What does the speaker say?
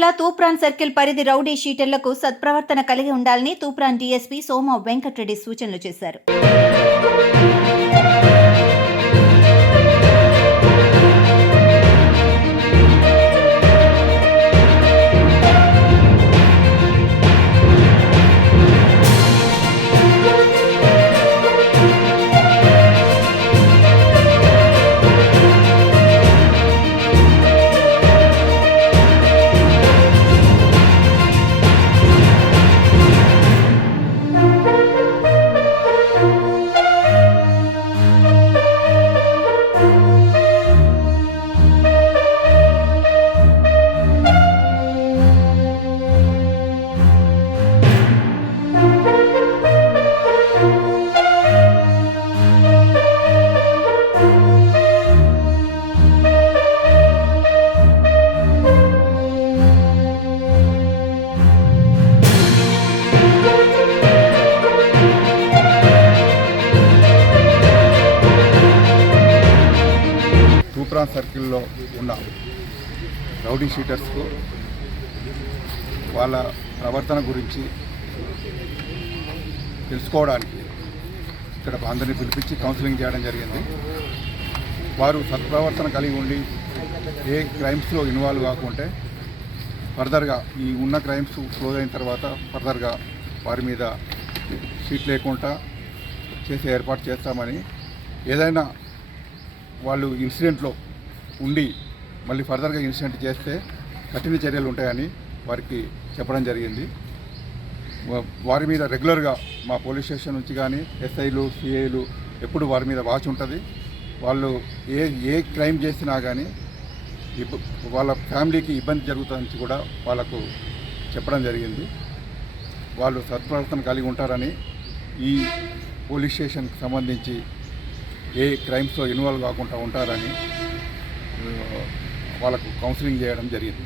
జిల్లా తూప్రాన్ సర్కిల్ పరిధి రౌడీ షీటర్లకు సత్ప్రవర్తన కలిగి ఉండాలని తూప్రాన్ డీఎస్పీ సోమ వెంకటరెడ్డి సూచనలు చేశారు. తూప్రాన్ సర్కిల్లో ఉన్న రౌడీ షీటర్స్కు వాళ్ళ ప్రవర్తన గురించి తెలుసుకోవడానికి ఇక్కడ అందరినీ పిలిపించి కౌన్సిలింగ్ చేయడం జరిగింది. వారు సత్ప్రవర్తన కలిగి ఉండి ఏ క్రైమ్స్లో ఇన్వాల్వ్ కాకుంటే ఫర్దర్గా ఈ ఉన్న క్రైమ్స్ క్లోజ్ అయిన తర్వాత ఫర్దర్గా వారి మీద షీట్ లేకుండా చేసే ఏర్పాటు చేస్తామని, ఏదైనా వాళ్ళు ఇన్సిడెంట్లో ఉండి మళ్ళీ ఫర్దర్గా ఇన్సిడెంట్ చేస్తే కఠిన చర్యలు ఉంటాయని వారికి చెప్పడం జరిగింది. వారి మీద రెగ్యులర్గా మా పోలీస్ స్టేషన్ నుంచి కానీ ఎస్ఐలు సిఐలు ఎప్పుడు వారి మీద వాచ్ ఉంటుంది. వాళ్ళు ఏ క్రైమ్ చేసినా కానీ వాళ్ళ ఫ్యామిలీకి ఇబ్బంది జరుగుతుందని కూడా వాళ్ళకు చెప్పడం జరిగింది. వాళ్ళు సత్ప్రవర్తన కలిగి ఉంటారని, ఈ పోలీస్ స్టేషన్కి సంబంధించి ఏ క్రైమ్స్లో ఇన్వాల్వ్ కాకుండా ఉంటారని వాళ్ళకు కౌన్సిలింగ్ చేయడం జరిగింది.